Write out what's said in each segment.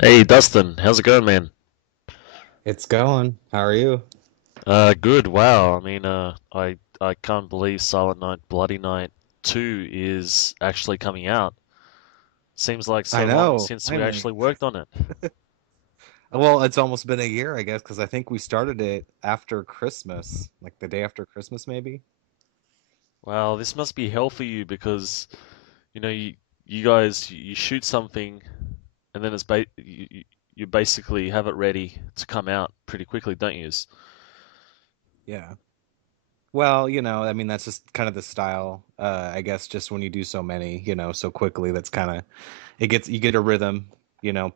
Hey Dustin, how's it going, man? It's going. How are you? Good. Wow. I can't believe Silent Night, Bloody Night 2 is actually coming out. Seems like so I long know, since we finally. actually worked on it. Well, it's almost been a year, I guess, because I think we started it after Christmas, like the day after Christmas, maybe. Wow, this must be hell for you because you know you guys you shoot something and then you basically have it ready to come out pretty quickly, don't you? Yeah. Well, I mean, that's just kind of the style. I guess just when you do so many, so quickly, that's kind of you get a rhythm,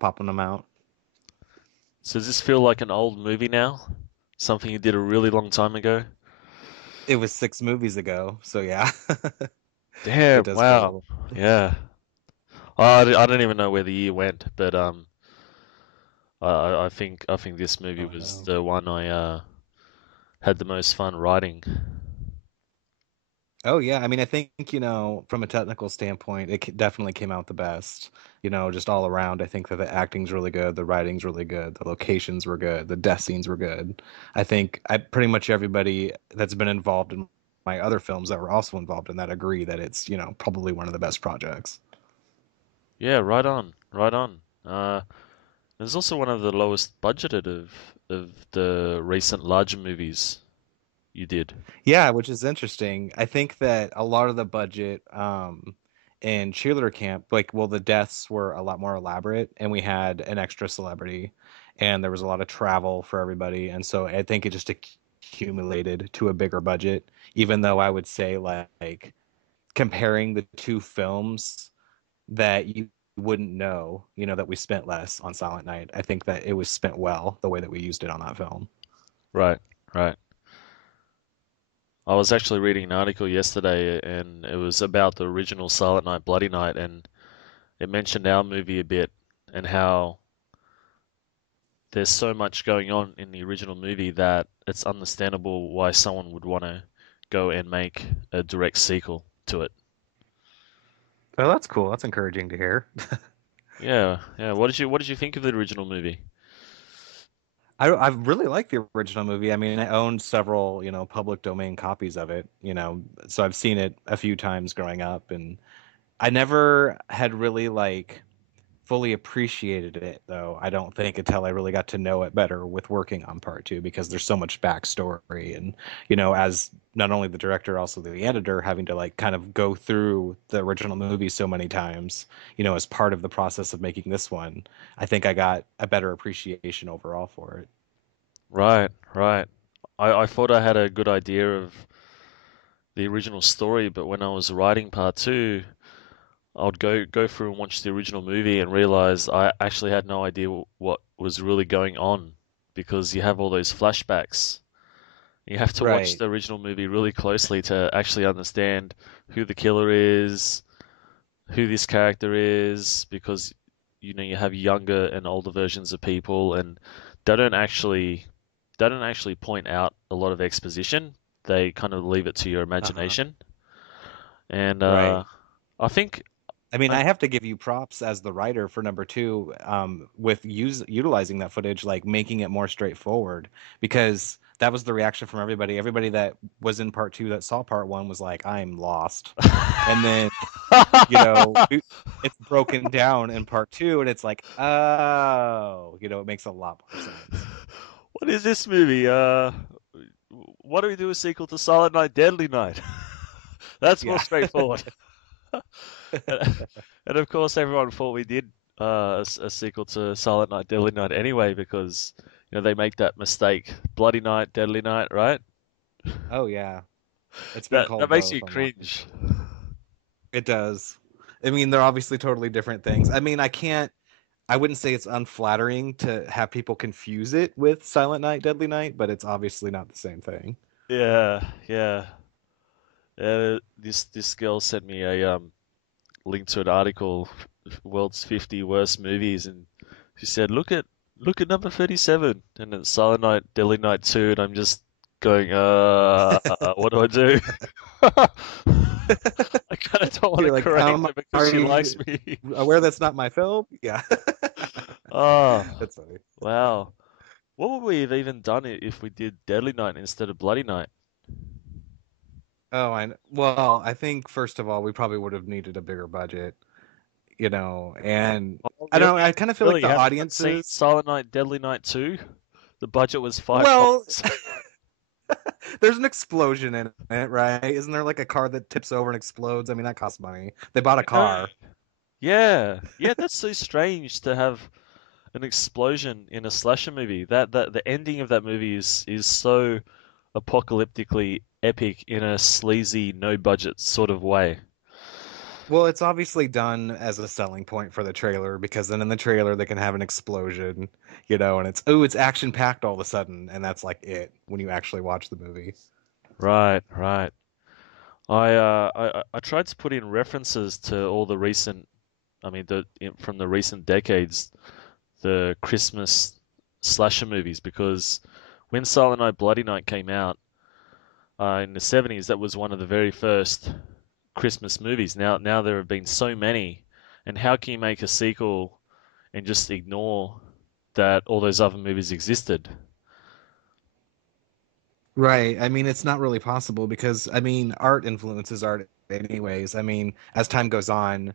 popping them out. So does this feel like an old movie now? Something you did a really long time ago? It was 6 movies ago, so yeah, it Damn, does feel a wow. little. Yeah. I don't even know where the year went, but I think this movie Oh was no. the one I had the most fun writing. Oh yeah, I mean, I think, from a technical standpoint, definitely came out the best. Just all around, I think that the acting's really good, the writing's really good, the locations were good, the death scenes were good. I pretty much everybody that's been involved in my other films that were also involved in that agree that it's, probably one of the best projects. Yeah, right on, right on. It was also one of the lowest budgeted of the recent larger movies you did. Yeah, which is interesting. I think that a lot of the budget in Cheerleader Camp, like, well, the deaths were a lot more elaborate, and we had an extra celebrity, and there was a lot of travel for everybody, and so I think it just accumulated to a bigger budget. Even though I would say, like comparing the two films, that you wouldn't know, that we spent less on Silent Night. I think that it was spent well the way that we used it on that film. Right, right. I was actually reading an article yesterday, and it was about the original Silent Night, Bloody Night, and it mentioned our movie a bit and how there's so much going on in the original movie that it's understandable why someone would want to go and make a direct sequel to it. Oh, that's cool. That's encouraging to hear. Yeah, yeah. What did you think of the original movie? I really like the original movie. I mean, I owned several, public domain copies of it, so I've seen it a few times growing up, and I never had really like fully appreciated it though. I don't think until I really got to know it better with working on part two because there's so much backstory and as not only the director, also the editor having to like kind of go through the original movie so many times, as part of the process of making this one, I think I got a better appreciation overall for it. Right, right. I thought I had a good idea of the original story, but when I was writing part two, I would go through and watch the original movie and realize I actually had no idea what was really going on because you have all those flashbacks. You have to watch Right. the original movie really closely to actually understand who the killer is, who this character is, because you have younger and older versions of people, and they don't actually they don't actually point out a lot of exposition. They kind of leave it to your Uh-huh. imagination, and Right. I think I mean, I I'm have to give you props as the writer for number two, with utilizing that footage, like making it more straightforward, because that was the reaction from everybody. Everybody that was in part two that saw part one was like, "I'm lost," and then it's broken down in part two, and it's like, oh, it makes a lot more sense. what is this movie? Why do we do a sequel to Silent Night, Deadly Night? That's more Yeah. straightforward. And of course, everyone thought we did a sequel to Silent Night, Deadly Night anyway, because they make that mistake, Bloody Night, Deadly Night, right? Oh yeah, it's been That called makes both you on lots of cringe. shows. It does. I mean, they're obviously totally different things. I mean, I wouldn't say it's unflattering to have people confuse it with Silent Night, Deadly Night, but it's obviously not the same thing. Yeah, yeah. This girl sent me a link to an article, world's 50 worst movies, and she said, look at number 37, and it's Silent Night, Deadly Night 2, and I'm just going, what do I do? I kind of don't want to You're like, correct her because are she likes you me. aware that's not my film? Yeah. Oh, That's funny. wow. What would we have even done if we did Deadly Night instead of Bloody Night? Oh, well, I think first of all, we probably would have needed a bigger budget, and Oh, I don't really? know, I kind of feel like Really? the Have you not seen audiences, Silent Night, Deadly Night 2? The budget was $5. well, there's an explosion in it, right? Isn't there like a car that tips over and explodes? I mean, that costs money. They bought a I know. car. Yeah. Yeah, that's so strange to have an explosion in a slasher movie. That the ending of that movie is so apocalyptically epic in a sleazy, no budget sort of way. Well, it's obviously done as a selling point for the trailer because then in the trailer they can have an explosion, and it's action packed all of a sudden, and that's like it when you actually watch the movie. Right, right. I tried to put in references to all the recent, I mean, from the recent decades, the Christmas slasher movies, because when Silent Night, Bloody Night came out in the 70s, that was one of the very first Christmas movies. Now there have been so many, and how can you make a sequel and just ignore that all those other movies existed? Right. I mean, it's not really possible because I mean, art influences art anyways. I mean, as time goes on,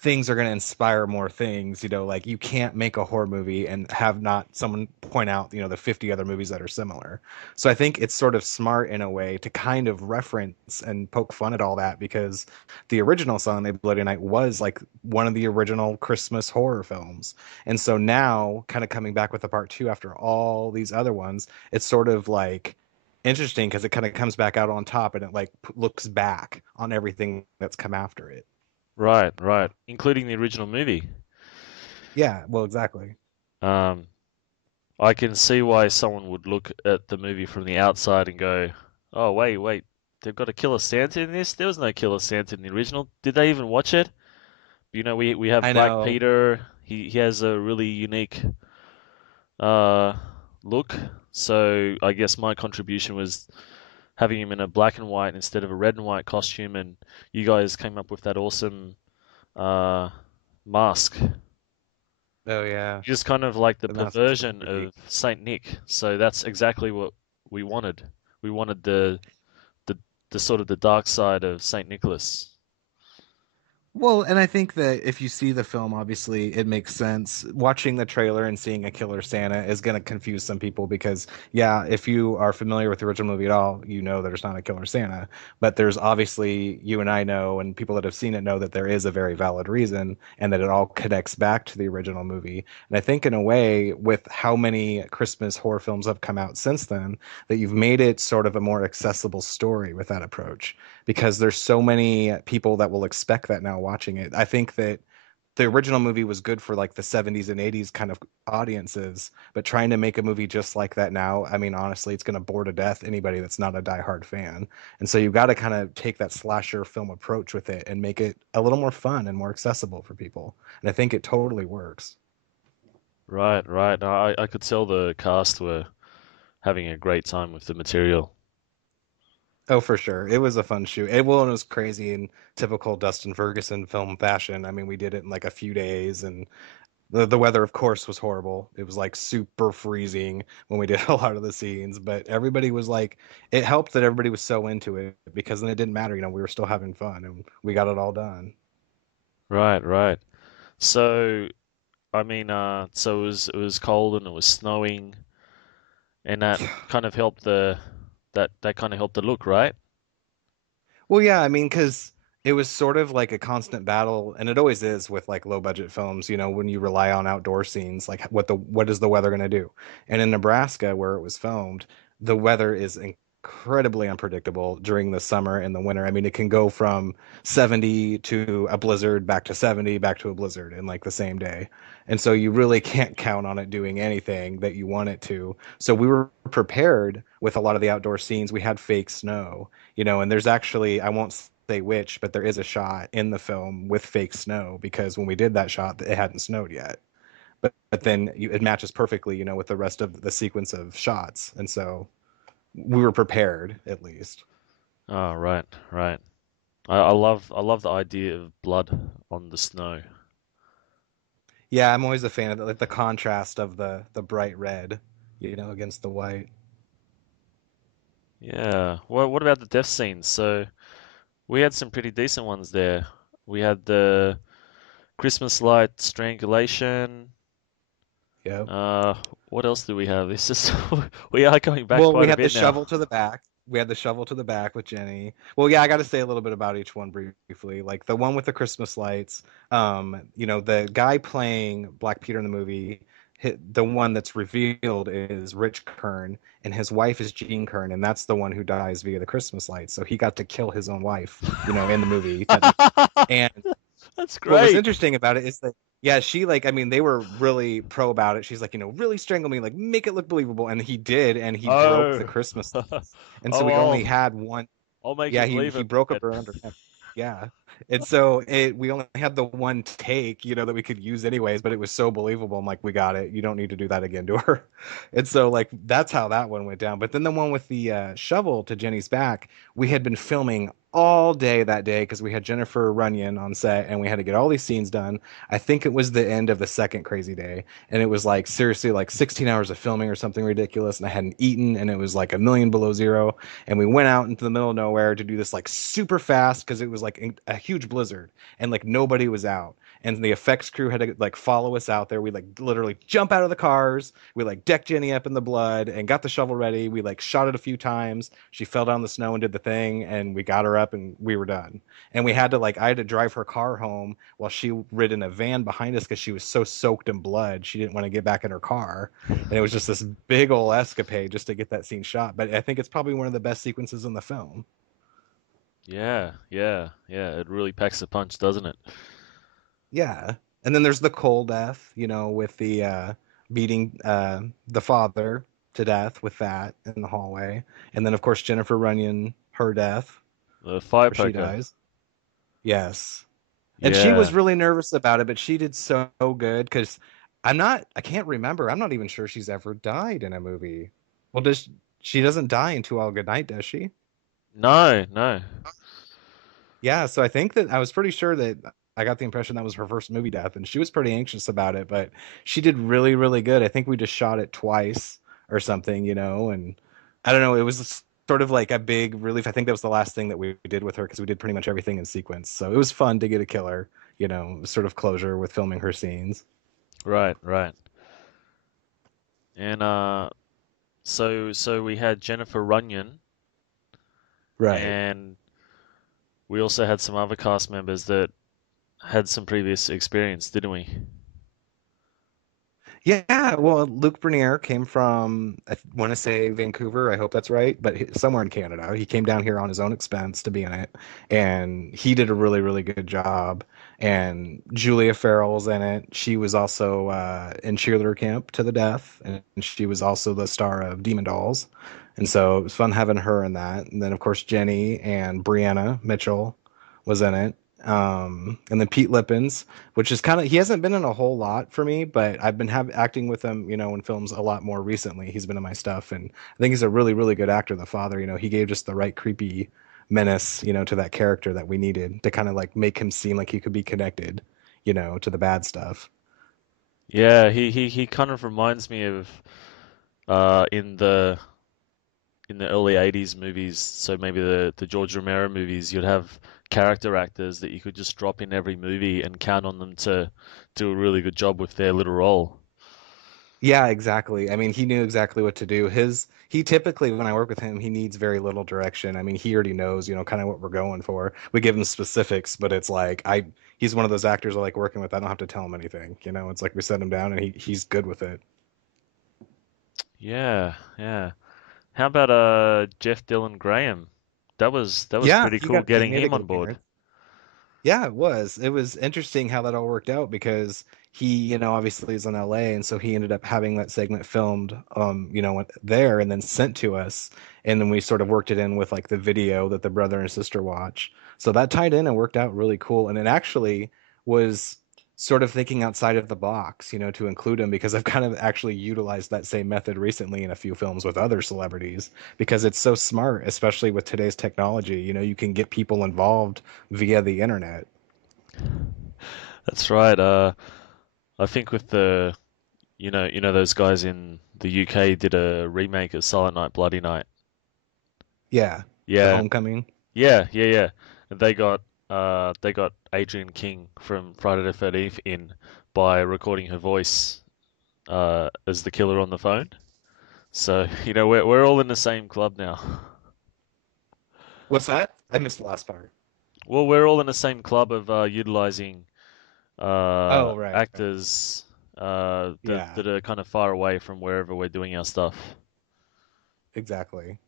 things are going to inspire more things, like you can't make a horror movie and have not someone point out, the 50 other movies that are similar. So I think it's sort of smart in a way to kind of reference and poke fun at all that because the original Silent Night Bloody Night was like one of the original Christmas horror films. And so now kind of coming back with the part 2 after all these other ones, it's sort of like interesting because it kind of comes back out on top and it like looks back on everything that's come after it. Right, right, including the original movie. Yeah, well, exactly. Um, I can see why someone would look at the movie from the outside and go, "Oh, wait, they've got a killer Santa in this? There was no killer Santa in the original. Did they even watch it?" We have I Black know. Peter. He has a really unique uh look. So I guess my contribution was having him in a black and white instead of a red and white costume, and you guys came up with that awesome uh mask. Oh yeah, Just kind of like the the mask was perversion freaky. of Saint Nick. So that's exactly what we wanted. We wanted the the sort of the dark side of Saint Nicholas. Well, and I think that if you see the film, obviously it makes sense. Watching the trailer and seeing a killer Santa is going to confuse some people because, yeah, if you are familiar with the original movie at all, you know there's not a killer Santa. But there's obviously, you and I know, and people that have seen it know that there is a very valid reason and that it all connects back to the original movie. And I think, in a way, with how many Christmas horror films have come out since then, that you've made it sort of a more accessible story with that approach because there's so many people that will expect that now watching it. I think that the original movie was good for like the 70s and 80s kind of audiences, but trying to make a movie just like that now, I mean, honestly, it's going to bore to death anybody that's not a diehard fan. And so you've got to kind of take that slasher film approach with it and make it a little more fun and more accessible for people. And I think it totally works. Right, right. No, I could tell the cast were having a great time with the material. Oh, for sure. It was a fun shoot. It was crazy in typical Dustin Ferguson film fashion. I mean, we did it in like a few days, and the weather, of course, was horrible. It was like super freezing when we did a lot of the scenes, but everybody was like, it helped that everybody was so into it because then it didn't matter. We were still having fun and we got it all done. Right, right. So I mean, so it was cold and it was snowing, and that kind of helped that kind of helped the look, right? Well, yeah, I mean, because it was sort of like a constant battle, and it always is with like low budget films, when you rely on outdoor scenes, like what is the weather going to do? And in Nebraska, where it was filmed, the weather is incredibly unpredictable during the summer and the winter. I mean, it can go from 70 to a blizzard, back to 70, back to a blizzard in like the same day. And so you really can't count on it doing anything that you want it to. So we were prepared with a lot of the outdoor scenes. We had fake snow, and there's actually, I won't say which, but there is a shot in the film with fake snow because when we did that shot, it hadn't snowed yet. But then it matches perfectly, with the rest of the sequence of shots. And so we were prepared at least. Oh, right, right. I love the idea of blood on the snow. Yeah, I'm always a fan of like the contrast of the bright red, against the white. Yeah. What about the death scenes? So we had some pretty decent ones there. We had the Christmas light strangulation. Yep. Uh, what else do we have? This is we are going back Well, we quite a had the bit now. shovel to the back. We had the shovel to the back with Jenny. Well, yeah, I got to say a little bit about each one briefly. Like the one with the Christmas lights. The guy playing Black Peter in the movie, the one that's revealed is Rich Kern, and his wife is Jean Kern, and that's the one who dies via the Christmas lights. So he got to kill his own wife, in the movie technically. And That's what was great. interesting about it is that yeah, she like I mean they were really pro about it. She's like, really strangle me, like make it look believable, and he did, and he broke the Oh, Christmas lights, and so oh, we only had one. I'll make you Yeah, believe he it. broke up her underneck. Yeah. And so we only had the one take, that we could use anyways, but it was so believable. I'm like, we got it. You don't need to do that again to her. And so like that's how that one went down. But then the one with the shovel to Jenny's back, we had been filming all day that day because we had Jennifer Runyon on set and we had to get all these scenes done. I think it was the end of the second crazy day. And it was like seriously like 16 hours of filming or something ridiculous. And I hadn't eaten and it was like a million below zero, and we went out into the middle of nowhere to do this like super fast because it was like a huge blizzard and like nobody was out, and the effects crew had to like follow us out there. We like literally jump out of the cars, we like decked Jenny up in the blood and got the shovel ready. We like shot it a few times, she fell down the snow and did the thing, and we got her up and we were done. And we had to like I had to drive her car home while she rid in a van behind us because she was so soaked in blood she didn't want to get back in her car, and it was just this big old escapade just to get that scene shot. But I think it's probably one of the best sequences in the film. Yeah, yeah, yeah. It really packs a punch, doesn't it? Yeah. And then there's the Cole death, with the beating the father to death with that in the hallway. And then of course Jennifer Runyon, her death, The fire where she poker. dies. Yes. And she was Yeah. really nervous about it, but she did so good because I can't remember. I'm not even sure she's ever died in a movie. Well, she doesn't die in Two All Good Night, does she? No, no. Yeah, so I think that I was pretty sure that I got the impression that was her first movie death, and she was pretty anxious about it, but she did really, really good. I think we just shot it twice or something, and I don't know, it was sort of like a big relief. I think that was the last thing that we did with her because we did pretty much everything in sequence. So it was fun to get a killer, sort of closure with filming her scenes. Right, right. And so we had Jennifer Runyon, Right. and we also had some other cast members that had some previous experience, didn't we? Yeah, well, Luc Bernier came from, I want to say Vancouver. I hope that's right, but somewhere in Canada. He came down here on his own expense to be in it, and he did a really, really good job. And Julia Farrell's in it. She was also in Cheerleader Camp to the Death, and she was also the star of Demon Dolls. And so it was fun having her in that. And then, of course, Jenny and Brianna Mitchell was in it. And then Pete Lippens, which is kind of he hasn't been in a whole lot for me, but I've been acting with him, in films a lot more recently. He's been in my stuff, and I think he's a really, really good actor. The father, he gave just the right creepy menace, to that character that we needed to kind of like make him seem like he could be connected, to the bad stuff. Yeah, he kind of reminds me of uh in the in the early 80s movies, so maybe the George Romero movies, you'd have character actors that you could just drop in every movie and count on them to do a really good job with their little role. Yeah, exactly. I mean, he knew exactly what to do. He typically, when I work with him, he needs very little direction. I mean, he already knows, kind of what we're going for. We give him specifics, but it's like he's one of those actors I like working with. I don't have to tell him anything. It's like we set him down and he's good with it. Yeah, yeah. How about Jeff Dylan Graham? That was Yeah, pretty cool he getting made a him good on board. appearance. Yeah, it was. It was interesting how that all worked out because he, obviously is in LA, and so he ended up having that segment filmed, there and then sent to us, and then we sort of worked it in with like the video that the brother and sister watch. So that tied in and worked out really cool, and it actually was. sort of thinking outside of the box, to include him because I've kind of actually utilized that same method recently in a few films with other celebrities because it's so smart, especially with today's technology. You can get people involved via the internet. That's right. I think with the those guys in the UK did a remake of Silent Night, Bloody Night. Yeah, the Yeah, Homecoming. yeah. And they got Adrian King from Friday the 13th in by recording her voice as the killer on the phone. So, we're all in the same club now. What's that? I missed the last part. Well, we're all in the same club of utilizing Oh, right, right. actors Yeah, that are kind of far away from wherever we're doing our stuff. exactly.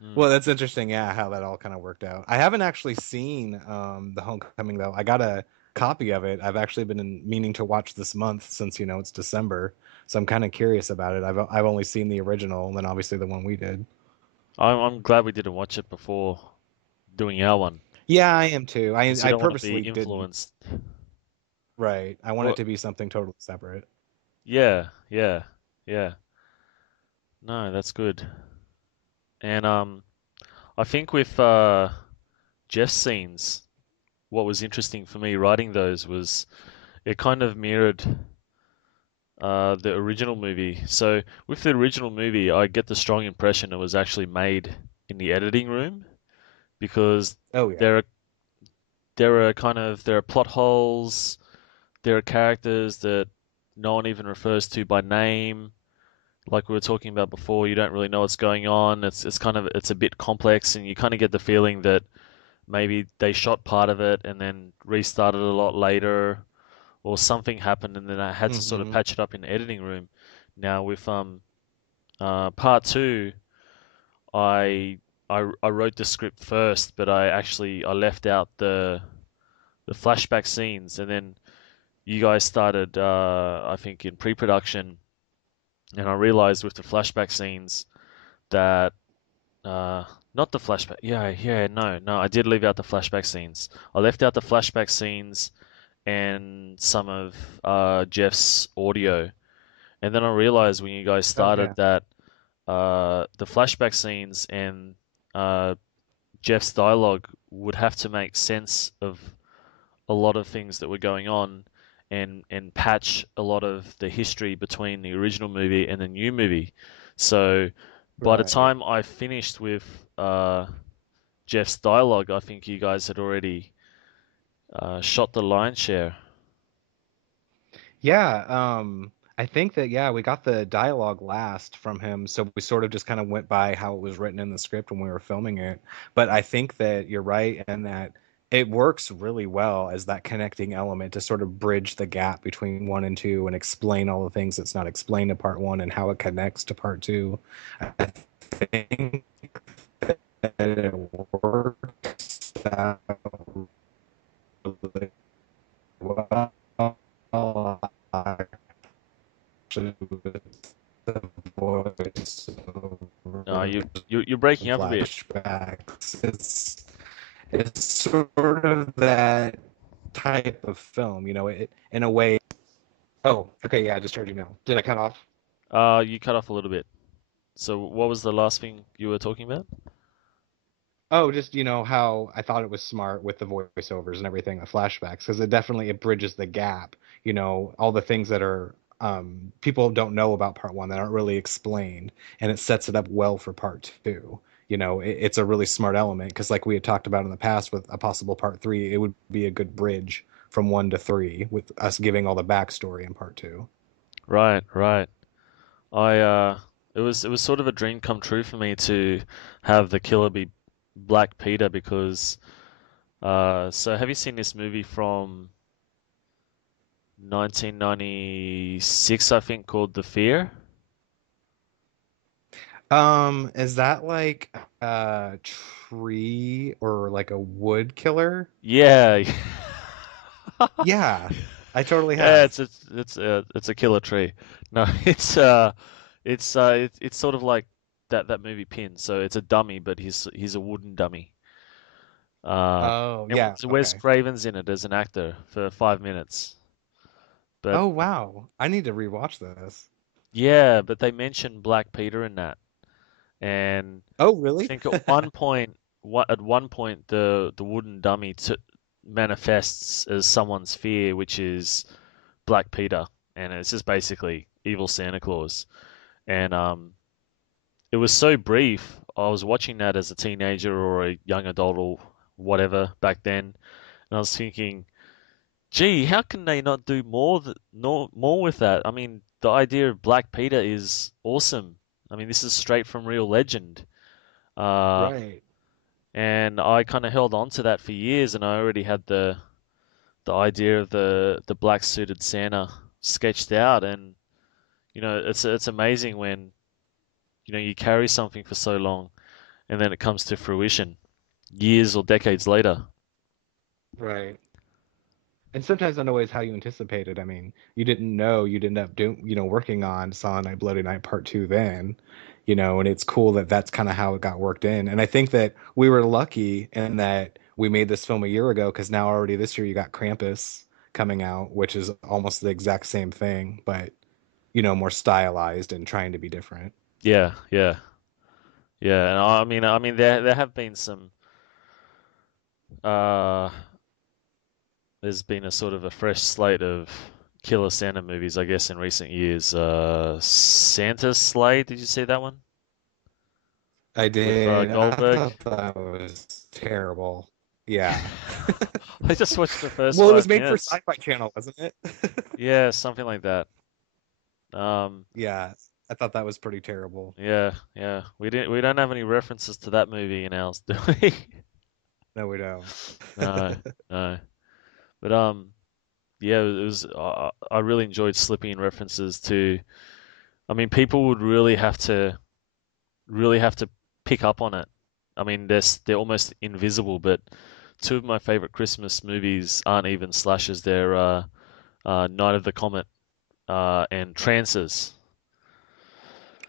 Hmm. Well, that's interesting, yeah, how that all kind of worked out. I haven't actually seen the Homecoming though. I got a copy of it. I've actually been meaning to watch this month since it's December, so I'm kind of curious about it. I've only seen the original, and then obviously the one we did. I'm glad we didn't watch it before doing our one Yeah, I am too. I because you I don't want to be purposely didn't. influenced. Right. I want it Well, to be something totally separate. yeah. No, that's good. And I think with Jeff's scenes, what was interesting for me writing those was it kind of mirrored the original movie. So with the original movie, I get the strong impression it was actually made in the editing room because Oh yeah. there are there are plot holes, there are characters that no one even refers to by name. Like we were talking about before, you don't really know what's going on. It's a bit complex, and you kind of get the feeling that maybe they shot part of it and then restarted a lot later, or something happened and then I had to sort of Mm-hmm. patch it up in the editing room. Now with part two, I I wrote the script first, but I left out the flashback scenes, and then you guys started I think in pre-production, and I realized with the flashback scenes that uh, not the flashback. Yeah, no, I did leave out the flashback scenes. I left out the flashback scenes and some of Jeff's audio. And then I realized when you guys Oh started yeah. that the flashback scenes and uh, Jeff's dialogue would have to make sense of a lot of things that were going on and patch a lot of the history between the original movie and the new movie. So by the Right. time I finished with Jeff's dialogue, I think you guys had already shot the lion's share. Yeah, I think that yeah, we got the dialogue last from him, so we sort of just kind of went by how it was written in the script when we were filming it. But I think that you're right and that it works really well as that connecting element to sort of bridge the gap between one and two and explain all the things that's not explained to part one and how it connects to part two. I think that it works out really well. Actually, with the voice No, over you're the breaking up a bit. flashbacks. It's sort of that type of film, it in a way. Oh, okay, yeah, I just heard you now. Did I cut off? You cut off a little bit. So what was the last thing you were talking about? Oh, just how I thought it was smart with the voiceovers and everything, the flashbacks, because it bridges the gap. All the things that are people don't know about part one that aren't really explained, and it sets it up well for part two. It's a really smart element because, like we had talked about in the past, with a possible part three, it would be a good bridge from one to three with us giving all the backstory in part two. Right. I it was sort of a dream come true for me to have the killer be Black Peter because so have you seen this movie from 1996 I think called The Fear? Is that like a tree or like a wood killer? Yeah. Yeah, I totally Yeah, have. it's a killer tree. No, it's sort of like that movie Pin. So it's a dummy, but he's a wooden dummy. Uh, Oh, and yeah, Wes okay. Craven's in it as an actor for 5 minutes. But Oh wow, I need to rewatch this. yeah, but they mentioned Black Peter in that, and Oh I really? think at one point, at one point, the wooden dummy manifests as someone's fear, which is Black Peter, and it's just basically evil Santa Claus. And it was so brief. I was watching that as a teenager or a young adult or whatever back then, and I was thinking, gee, how can they not do more with that? I mean, the idea of Black Peter is awesome. I mean, this is straight from real legend. Uh, Right. and I kind of held on to that for years, and I already had the idea of the black suited Santa sketched out, and it's amazing when you carry something for so long, and then it comes to fruition years or decades later. Right. And sometimes not always how you anticipated. I mean, you didn't know you'd end up doing, working on Silent Night, Bloody Night Part Two then, and it's cool that that's kind of how it got worked in. And I think that we were lucky in that we made this film a year ago because now already this year you got Krampus coming out, which is almost the exact same thing, but more stylized and trying to be different. Yeah, yeah, yeah. And I mean, there have been some. Uh, there's been a sort of a fresh slate of killer Santa movies, I guess, in recent years. Santa's Slay, did you see that one I with did. I Goldberg? thought that was terrible. Yeah. I just watched the first Well, it was five made for minutes. Sci-Fi Channel, wasn't it? Yeah, something like that. Um, Yeah, I thought that was pretty terrible. yeah, yeah. We don't have any references to that movie in ours, do we? No, we don't. No, no. But yeah, it was. I really enjoyed slipping in references to. I mean, people would really have to pick up on it. I mean, they're almost invisible, but two of my favorite Christmas movies aren't even slashes. They're Night of the Comet and Trances.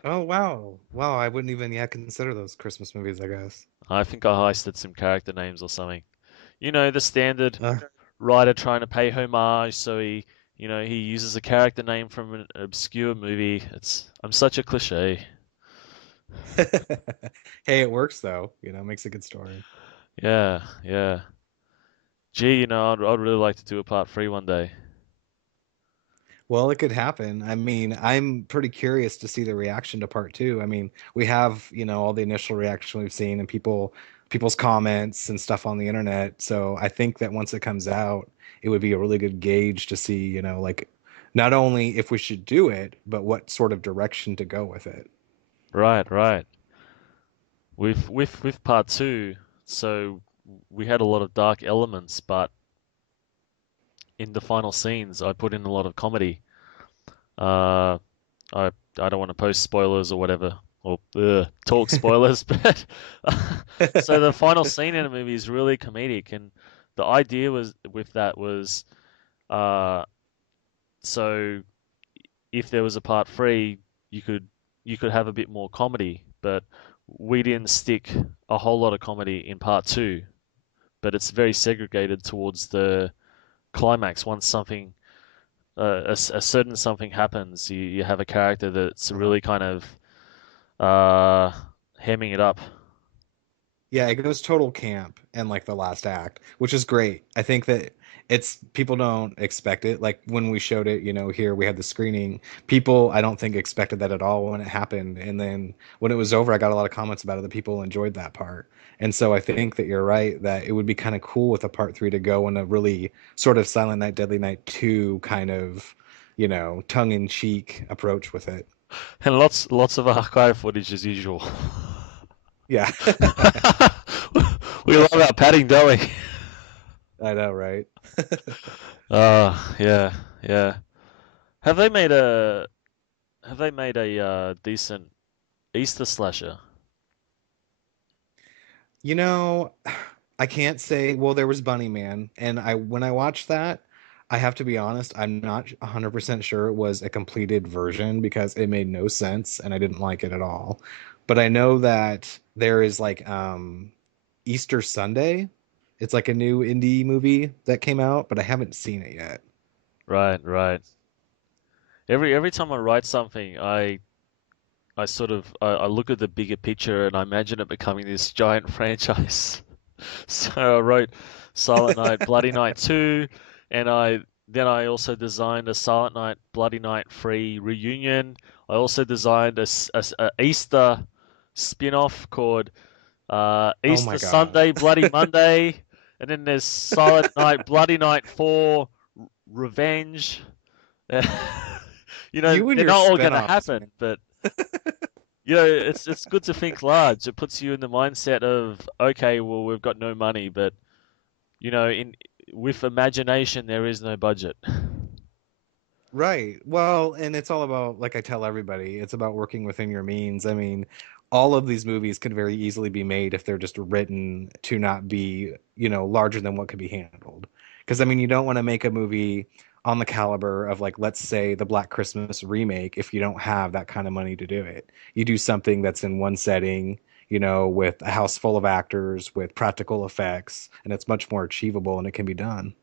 Oh wow, wow! I wouldn't even yet consider those Christmas movies, I guess. I think I heisted some character names or something. You know, the standard Uh, writer trying to pay homage, so he uses a character name from an obscure movie. I'm such a cliche. hey, it works though. Makes a good story. Yeah, yeah. Gee, I'd really like to do a part three one day. Well, it could happen. I mean, I'm pretty curious to see the reaction to part two. I mean, we have, all the initial reaction we've seen and people's comments and stuff on the internet. So I think that once it comes out, it would be a really good gauge to see, like not only if we should do it, but what sort of direction to go with it. Right, right. With part two, so we had a lot of dark elements, but in the final scenes, I put in a lot of comedy. Uh, I don't want to post spoilers or whatever, or talk spoilers, but so the final scene in the movie is really comedic, and the idea was with that was uh, so if there was a part three, you could you could have a bit more comedy, but we didn't stick a whole lot of comedy in part two, but it's very segregated towards the climax. Once something a certain something happens, you have a character that's Uh-huh. really kind of uh, hemming it up. Yeah, it goes total camp in like the last act, which is great. I think that it's people don't expect it. Like when we showed it, here we had the screening. People, I don't think expected that at all when it happened. And then when it was over, I got a lot of comments about it that people enjoyed that part. And so I think that you're right that it would be kind of cool with a part three to go in a really sort of Silent Night, Deadly Night 2 kind of, tongue-in-cheek approach with it. And lots of archive footage as usual. Yeah. We love our padding, don't we? I know, right? Yeah, yeah. Have they made a have they made a decent Easter slasher? You know, I can't say, well, there was Bunny Man, and when I watched that, I have to be honest, I'm not 100% sure it was a completed version because it made no sense and I didn't like it at all. But I know that there is like Easter Sunday. It's like a new indie movie that came out, but I haven't seen it yet. Right, right. every time I write something, I sort of I look at the bigger picture and I imagine it becoming this giant franchise. So I wrote Silent Night, Bloody Night 2, and I also designed a Silent Night, Bloody Night 3 reunion. I also designed a Easter spin-off called Oh Easter my God. Sunday, Bloody Monday, and then there's Silent Night, Bloody Night 4, Revenge. You and They're your not all going to spin-offs, happen, man. but it's good to think large. It puts you in the mindset of, okay, well, we've got no money, but in with imagination, there is no budget. Right. Well, and it's all about, like I tell everybody, it's about working within your means. I mean, all of these movies could very easily be made if they're just written to not be, larger than what could be handled. Because, I mean, you don't want to make a movie on the caliber of, like, let's say, the Black Christmas remake if you don't have that kind of money to do it. You do something that's in one setting, with a house full of actors, with practical effects, and it's much more achievable and it can be done.